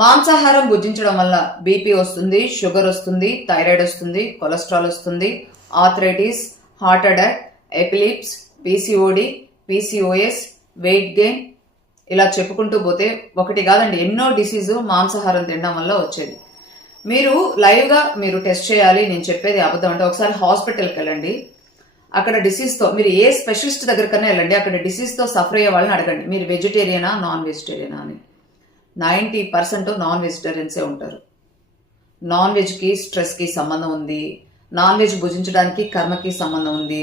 మాంసాహారం భుజించడం వల్ల బీపీ వస్తుంది, షుగర్ వస్తుంది, థైరాయిడ్ వస్తుంది, కొలెస్ట్రాల్ వస్తుంది, arthritis, heart attack, epilepsy, PCOD, PCOS, weight gain, ఇలా చెప్పుకుంటూ పోతే ఒకటి కాదండి ఎన్నో డిసీజు మాంసాహారం తినడం వల్ల వచ్చేది. మీరు లైవ్గా మీరు టెస్ట్ చేయాలి, నేను చెప్పేది అబద్ధం అంటే ఒకసారి హాస్పిటల్కి వెళ్ళండి. అక్కడ డిసీజ్తో మీరు ఏ స్పెషలిస్ట్ దగ్గరకన్నా వెళ్ళండి, అక్కడ డిసీజ్తో సఫర్ అయ్యే వాళ్ళని అడగండి మీరు వెజిటేరియనా నాన్ వెజిటేరియనా అని. 90% నాన్ వెజిటేరియన్సే ఉంటారు. నాన్ వెజ్కి స్ట్రెస్కి సంబంధం ఉంది, నాన్ వెజ్ భుజించడానికి కర్మకి సంబంధం ఉంది,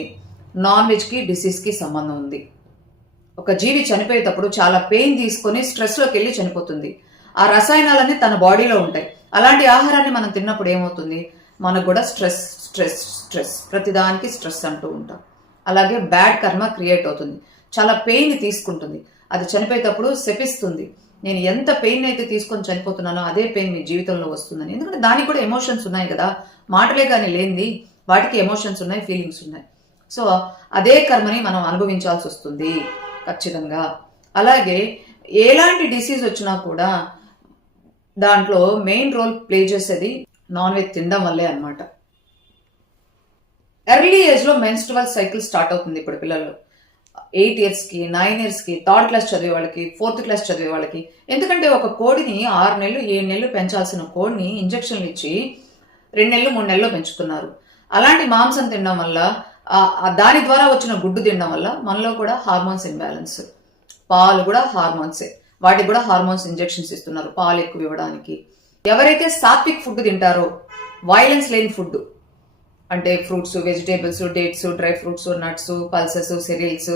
నాన్ వెజ్కి డిసీజ్కి సంబంధం ఉంది. ఒక జీవి చనిపోయేటప్పుడు చాలా పెయిన్ తీసుకొని స్ట్రెస్లోకి వెళ్ళి చనిపోతుంది. ఆ రసాయనాలన్నీ తన బాడీలో ఉంటాయి. అలాంటి ఆహారాన్ని మనం తిన్నప్పుడు ఏమవుతుంది, మనకు కూడా స్ట్రెస్ స్ట్రెస్ స్ట్రెస్, ప్రతిదానికి స్ట్రెస్ అంటూ ఉంటాం. అలాగే బ్యాడ్ కర్మ క్రియేట్ అవుతుంది, చాలా పెయిన్ తీసుకుంటుంది. అది చనిపోయేటప్పుడు శపిస్తుంది, నేను ఎంత పెయిన్ అయితే తీసుకొని చనిపోతున్నానో అదే పెయిన్ మీ జీవితంలో వస్తుందని. ఎందుకంటే దానికి కూడా ఎమోషన్స్ ఉన్నాయి కదా, మాటలే కానీ లేనిది వాటికి ఎమోషన్స్ ఉన్నాయి, ఫీలింగ్స్ ఉన్నాయి. సో అదే కర్మని మనం అనుభవించాల్సి వస్తుంది ఖచ్చితంగా. అలాగే ఎలాంటి డిసీజ్ వచ్చినా కూడా దాంట్లో మెయిన్ రోల్ ప్లే చేసేది నాన్ వెజ్ తినడం వల్లే అనమాట. ఎర్లీ ఏజ్లో మెన్స్ట్రువల్ సైకిల్ స్టార్ట్ అవుతుంది ఇప్పుడు పిల్లలు. 8 yearsకి 9 yearsకి 3rd class చదివే వాళ్ళకి 4th class చదివే వాళ్ళకి. ఎందుకంటే ఒక కోడిని 6 నెలలు 7 నెలలు పెంచాల్సిన కోడిని ఇంజక్షన్లు ఇచ్చి 2 నెలలు 3 నెలల్లో పెంచుతున్నారు. అలాంటి మాంసం తినడం వల్ల దాని ద్వారా వచ్చిన గుడ్డు తినడం వల్ల మనలో కూడా హార్మోన్స్ ఇంబ్యాలెన్స్. పాలు కూడా హార్మోన్సే, వాటికి కూడా హార్మోన్స్ ఇంజెక్షన్స్ ఇస్తున్నారు పాలు ఎక్కువ ఇవ్వడానికి. ఎవరైతే సాత్విక్ ఫుడ్ తింటారో, వైలెన్స్ లేని ఫుడ్ అంటే fruits, vegetables, dates, dry fruits, nuts, pulses, cereals,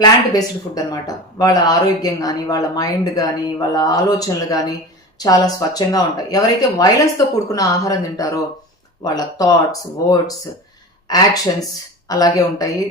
plant based food అనమాట, వాళ్ళ ఆరోగ్యం కానీ వాళ్ళ మైండ్ కానీ వాళ్ళ ఆలోచనలు కానీ చాలా స్వచ్ఛంగా ఉంటాయి. ఎవరైతే వైలెన్స్తో కూడుకున్న ఆహారం తింటారో వాళ్ళ థాట్స్, వర్డ్స్, యాక్షన్స్ అలాగే ఉంటాయి.